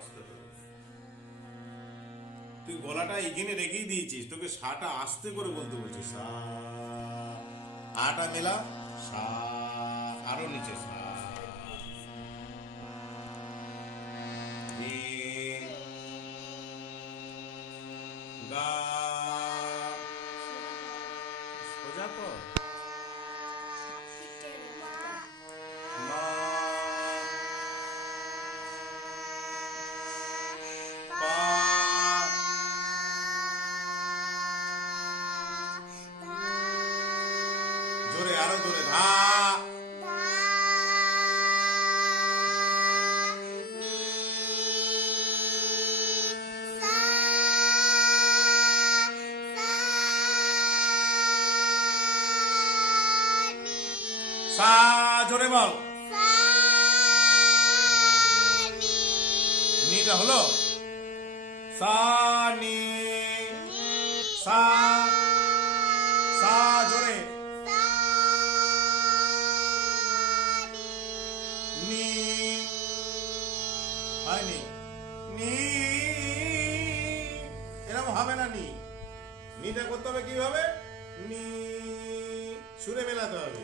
আস্তে করে। তুই গলাটা এখানে রেখেই দিয়েছিস, তোকে সাটা আস্তে করে বলতে বলছিস। সা, আটা মেলা, সা, আরো নিচে সা, রে, গা, সোজা কর, মা, পা, জোরে আরো জোরে, ধা, সা, জোরে বল, নিটা হলো, সা, নি, সা, সা, জোরে, নি, হয়নি, নি, এরকম হবে না। নি, নিটা করতে হবে কিভাবে? নি, সুরে মেলাতে হবে।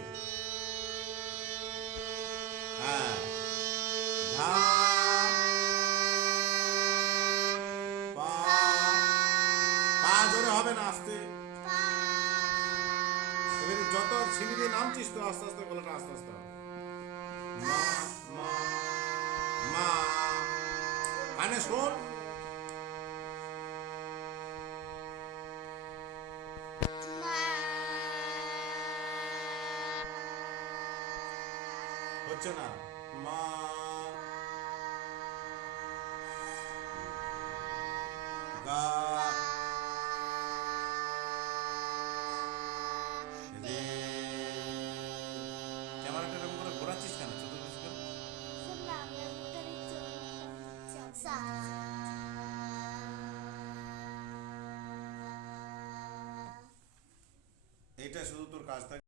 হ্যাঁ, ধা, পা, পা জোরে হবে না, আস্তে। এবারে যত সিঁড়ি দিয়ে নামছিস তো আস্তে আস্তে গলাটা আস্তে আস্তে হবে। মা, মা, মা, কানে শোন। হচ্ছে না, মা, গা, রে, ক্যামেরাটা এরকম করে ঘোরাচ্ছিস কেন? চতুর্দিকে কেন? এটা শুধু তোর কাজ থাকে।